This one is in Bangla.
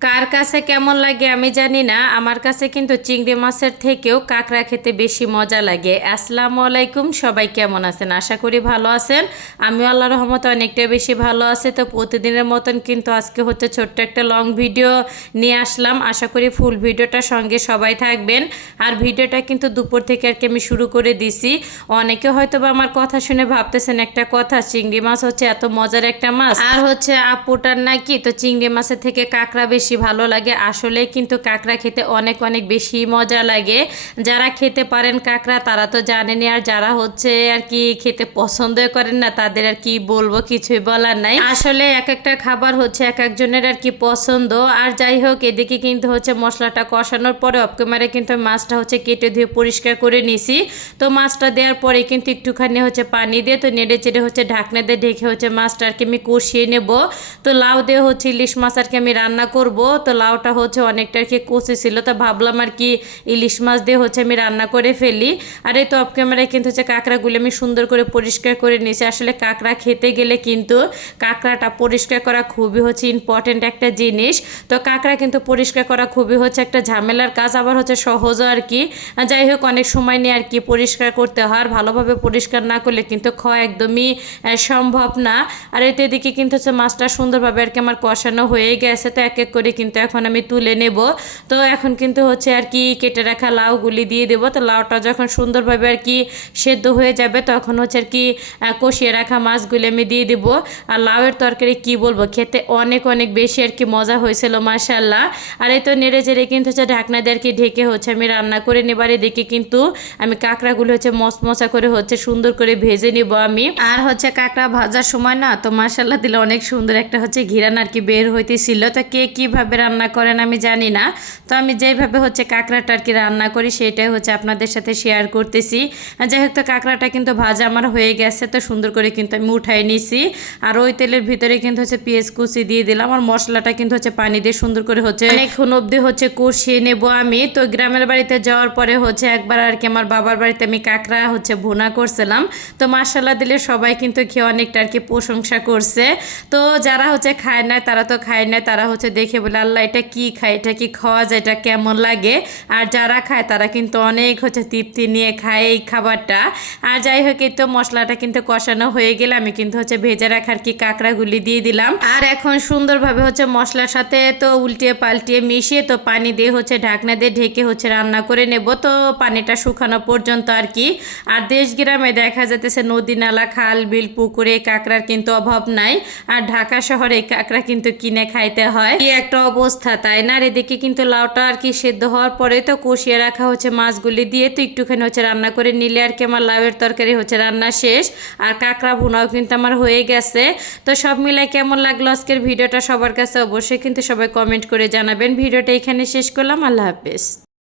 কার কাছে কেমন লাগে আমি জানি না, আমার কাছে কিন্তু চিংড়ি মাছের থেকেও কাঁকড়া খেতে বেশি মজা লাগে। আসসালামু আলাইকুম, সবাই কেমন আছেন? আশা করি ভালো আছেন। আমিও আল্লাহর রহমতে অনেকটা বেশি ভালো আছি। তো প্রতিদিনের মতন কিন্তু আজকে হচ্ছে ছোট্ট একটা লং ভিডিও নিয়ে আসলাম। আশা করি ফুল ভিডিওটার সঙ্গে সবাই থাকবেন। আর ভিডিওটা কিন্তু দুপুর থেকে আর কি আমি শুরু করে দিছি। অনেকে হয়তো বা আমার কথা শুনে ভাবতেছেন একটা কথা, চিংড়ি মাছ হচ্ছে এত মজার একটা মাছ, আর হচ্ছে আপুটার নাকি তো চিংড়ি মাছের থেকে কাঁকড়া বেশি ভালো লাগে। আসলে কিন্তু কাঁকড়া খেতে অনেক অনেক বেশি মজা লাগে। যারা খেতে পারেন কাঁকড়া তারা তো জানেনই, আর যারা হচ্ছে আর কি খেতে পছন্দ করেন না তাদের আর কি বলবো, কিছুই বলার নাই। আসলে এক একটা খাবার হচ্ছে এক একজনের আর কি পছন্দ। আর যাই হোক, এদিকে কিন্তু হচ্ছে মশলাটা কষানোর পরে অফ ক্যামেরা কিন্তু মাছটা হচ্ছে কেটে ধুয়ে পরিষ্কার করে নিছি। তো মাছটা দেওয়ার পরে কিন্তু একটুখানি হচ্ছে পানি দিয়ে তো নেড়ে চেড়ে হচ্ছে ঢাকনা দিয়ে ঢেকে হচ্ছে মাছটা আর কি আমি কষিয়ে নেব। তো লাউ দিয়ে হচ্ছে ইলিশ মাছ আর কি আমি রান্না করব। তো লাউটা হচ্ছে অনেকটা আর কি কচি ছিল, তো ভাবলাম আর কি ইলিশ মাছ দিয়ে হচ্ছে আমি রান্না করে ফেলি। আর এই তো অফ ক্যামেরায় কিন্তু হচ্ছে কাঁকড়াগুলো আমি সুন্দর করে পরিষ্কার করে নিয়েছি। আসলে কাঁকড়া খেতে গেলে কিন্তু কাঁকড়াটা পরিষ্কার করা খুবই হচ্ছে ইম্পর্টেন্ট একটা জিনিস। তো কাঁকড়া কিন্তু পরিষ্কার করা খুবই হচ্ছে একটা ঝামেলার কাজ, আবার হচ্ছে সহজও আর কি। যাই হোক, অনেক সময় নিয়ে আর কি পরিষ্কার করতে হয়, আর ভালোভাবে পরিষ্কার না করলে কিন্তু খাওয়া একদমই সম্ভব না। আর এতে এদিকে কিন্তু হচ্ছে মাছটা সুন্দরভাবে আর কি আমার কষানো হয়ে গেছে। তো এক এক করে কিন্তু এখন আমি তুলে নেব। তো এখন কিন্তু হচ্ছে আর কি কেটে রাখা লাউগুলি দিয়ে দেবো। তো লাউটা যখন সুন্দরভাবে আর কি সেদ্ধ হয়ে যাবে তখন হচ্ছে আর কি কষিয়ে রাখা মাছগুলি আমি দিয়ে দিব। আর লাউয়ের তরকারি কি বলবো, খেতে অনেক অনেক বেশি আর কি মজা হয়েছিল মাশাল্লাহ। আর এই তো নেড়ে চেড়ে কিন্তু হচ্ছে ঢাকনা দিয়ে আর কি ঢেকে হচ্ছে আমি রান্না করে নেবারে দেখে কিন্তু আমি কাঁকড়াগুলো হচ্ছে মশমশা করে হচ্ছে সুন্দর করে ভেজে নিব আমি। আর হচ্ছে কাঁকড়া ভাজার সময় না তো মাশাল্লাহ দিলে অনেক সুন্দর একটা হচ্ছে ঘিরান আর কি বের হইতেছিল। তো কে কীভাবে রান্না করেন আমি জানি না, তো আমি যেইভাবে হচ্ছে কাঁকড়াটা আর কি রান্না করি সেটাই হচ্ছে আপনাদের সাথে শেয়ার করতেছি। যাই হোক, তো কাঁকড়াটা কিন্তু ভাজা আমার হয়ে গেছে, তো সুন্দর করে কিন্তু আমি উঠাই নিছি। আর ওই তেলের ভিতরে কিন্তু হচ্ছে পেঁয়াজ কুচি দিয়ে দিলাম, আর মশলাটা কিন্তু হচ্ছে পানি দিয়ে সুন্দর করে হচ্ছে অনেকক্ষণ অবধি হচ্ছে কষিয়ে নেব আমি। তো গ্রামের বাড়িতে যাওয়ার পরে হচ্ছে একবার আর কি আমার বাবার বাড়িতে আমি কাঁকড়া হচ্ছে ভুনা করছিলাম। তো মাশাল্লাহ দিলে সবাই কিন্তু খেয়ে অনেকটা আর কি প্রশংসা করছে। তো যারা হচ্ছে খায় না তারা তো খায় না, তারা হচ্ছে দেখে বলে আল্লাহ এটা কি খায়, এটা কি খাওয়া যায়, এটা কেমন লাগে। আর যারা খায় তারা কিন্তু অনেক হচ্ছে তৃপ্তি নিয়ে খায় এই খাবারটা। আর যাই হোক, এই তো মশলাটা কিন্তু কষানো হয়ে গেলে আমি কিন্তু হচ্ছে ভেজে রাখার কি কাঁকড়াগুলি দিয়ে দিলাম। আর এখন সুন্দরভাবে হচ্ছে মশলার সাথে তো উল্টিয়ে পাল্টিয়ে মিশিয়ে তো পানি দিয়ে হচ্ছে ঢাকনা দিয়ে ঢেকে হচ্ছে রান্না করে নেব। তো পানিটা শুকানো পর্যন্ত আর কি। আর দেশ গ্রামে দেখা যাচ্ছে নদী নালা খাল বিল পুকুরে কাঁকড়ার কিন্তু অভাব নাই। আর ঢাকা শহরে কাঁকড়া কিন্তু কিনে খাইতে হয়, কি একটা অবস্থা তাই না। আর এদিকে কিন্তু লাউটা আর কি সেদ্ধ হওয়ার পরে তো কষিয়ে রাখা হচ্ছে মাছগুলি দিয়ে তো একটুখানি হচ্ছে রান্না করে নিলে আর কি আমার লাউয়ের তরকারি হচ্ছে রান্না শেষ। আর কাঁকড়া ভুনাও কিন্তু আমার হয়ে গেছে। তো সব মিলাই কেমন লাগলো আজকের ভিডিওটা সবার কাছে অবশ্যই কিন্তু সবাই কমেন্ট করে জানাবেন। ভিডিওটা এখানে শেষ করলাম, আল্লাহ হাফেজ।